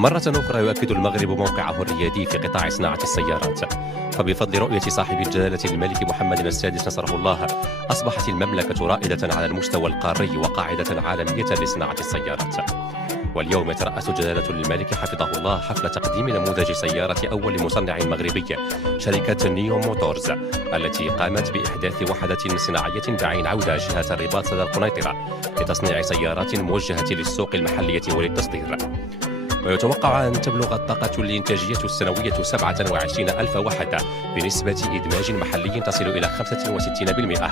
مرة أخرى يؤكد المغرب موقعه الريادي في قطاع صناعة السيارات، فبفضل رؤية صاحب الجلالة الملك محمد السادس نصره الله أصبحت المملكة رائدة على المستوى القاري وقاعدة عالمية لصناعة السيارات. واليوم يترأس جلالة الملك حفظه الله حفل تقديم نموذج سيارة أول مصنع مغربي، شركة نيو موتورز، التي قامت بإحداث وحدة صناعية بعين عودة جهة الرباط لدى القنيطرة لتصنيع سيارات موجهة للسوق المحلية وللتصدير. ويتوقع أن تبلغ الطاقة الإنتاجية السنوية 27 ألف وحدة بنسبة إدماج محلي تصل إلى 65%.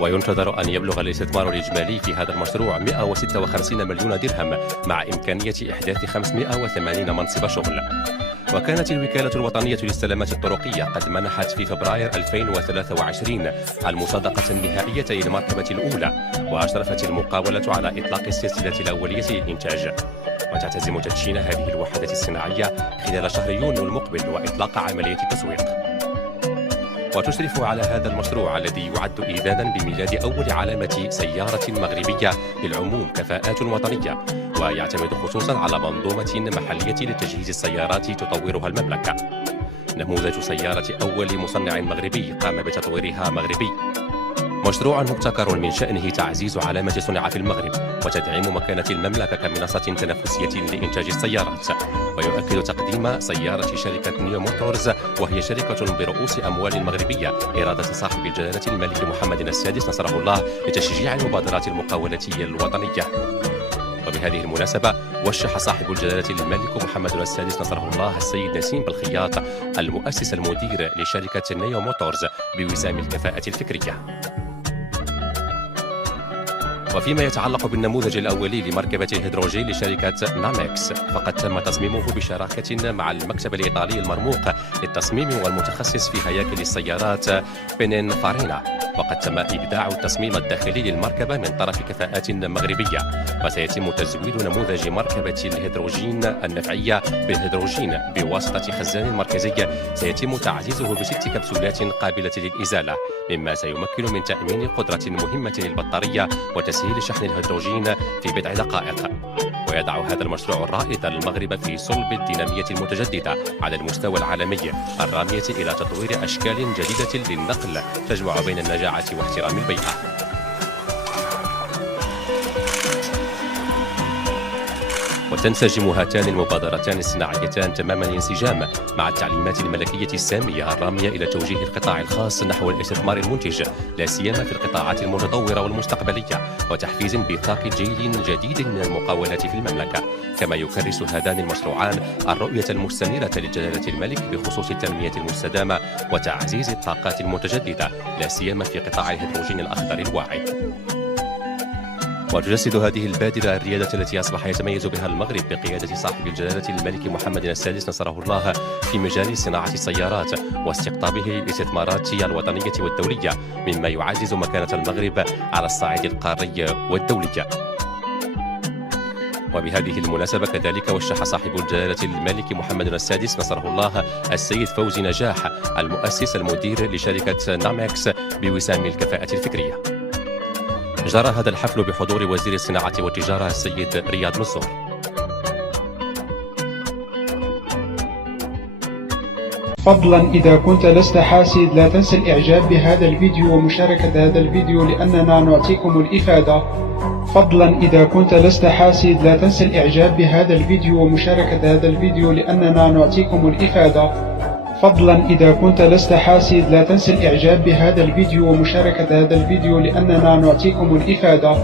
وينتظر أن يبلغ الاستثمار الإجمالي في هذا المشروع 156 مليون درهم مع إمكانية إحداث 580 منصب شغل. وكانت الوكالة الوطنية للسلامات الطرقية قد منحت في فبراير 2023 المصادقة النهائية للمركبة الأولى، وأشرفت المقاولة على إطلاق السلسلة الأولية للإنتاج، وتعتزم تدشين هذه الوحدة الصناعية خلال شهر يونيو المقبل وإطلاق عملية التسويق. وتشرف على هذا المشروع الذي يعد إيذانا بميلاد أول علامة سيارة مغربية للعموم كفاءات وطنية، ويعتمد خصوصا على منظومة محلية لتجهيز السيارات تطورها المملكة. نموذج سيارة أول مصنع مغربي قام بتطويرها مغربي، مشروع مبتكر من شأنه تعزيز علامة صنع في المغرب وتدعيم مكانة المملكة كمنصة تنافسية لإنتاج السيارات. ويؤكد تقديم سيارة شركة نيو موتورز، وهي شركة برؤوس أموال مغربية، إرادة صاحب الجلالة الملك محمد السادس نصره الله لتشجيع المبادرات المقاولاتية الوطنية. وبهذه المناسبة وشح صاحب الجلالة الملك محمد السادس نصره الله السيد نسيم بالخياط المؤسس المدير لشركة نيو موتورز بوسام الكفاءة الفكرية. وفيما يتعلق بالنموذج الأولي لمركبة الهيدروجين لشركة نامكس، فقد تم تصميمه بشراكة مع المكتب الإيطالي المرموق للتصميم والمتخصص في هياكل السيارات بينينفارينا، وقد تم إبداع التصميم الداخلي للمركبة من طرف كفاءات مغربية. وسيتم تزويد نموذج مركبة الهيدروجين النفعية بالهيدروجين بواسطة خزان مركزي سيتم تعزيزه ب6 كبسولات قابلة للإزالة، مما سيمكن من تأمين قدرة مهمة للبطارية وتسهيل شحن الهيدروجين في بضع دقائق. ويضع هذا المشروع الرائد المغرب في صلب الدينامية المتجددة على المستوى العالمي الرامية إلى تطوير أشكال جديدة للنقل تجمع بين النجاعة واحترام البيئة. وتنسجم هاتان المبادرتان الصناعيتان تمام الانسجام مع التعليمات الملكية السامية الرامية إلى توجيه القطاع الخاص نحو الاستثمار المنتج، لا سيما في القطاعات المتطورة والمستقبلية، وتحفيز بإطلاق جيل جديد من المقاولات في المملكة. كما يكرس هذان المشروعان الرؤية المستنيرة لجلالة الملك بخصوص التنمية المستدامة وتعزيز الطاقات المتجددة، لا سيما في قطاع الهيدروجين الأخضر الواعد. وتجسد هذه البادرة الريادة التي أصبح يتميز بها المغرب بقيادة صاحب الجلالة الملك محمد السادس نصره الله في مجال صناعة السيارات واستقطابه للاستثمارات الوطنية والدولية، مما يعزز مكانة المغرب على الصعيد القاري والدولي. وبهذه المناسبة كذلك وشح صاحب الجلالة الملك محمد السادس نصره الله السيد فوزي نجاح المؤسس المدير لشركة نامكس بوسام الكفاءة الفكرية. جرى هذا الحفل بحضور وزير الصناعة والتجارة السيد رياض منصور. فضلا إذا كنت لست حاسد لا تنسى الإعجاب بهذا الفيديو ومشاركة هذا الفيديو لأننا نعطيكم الإفادة. فضلا إذا كنت لست حاسد لا تنسى الإعجاب بهذا الفيديو ومشاركة هذا الفيديو لأننا نعطيكم الإفادة. فضلا إذا كنت لست حاسد لا تنسى الإعجاب بهذا الفيديو ومشاركة هذا الفيديو لأننا نعطيكم الإفادة.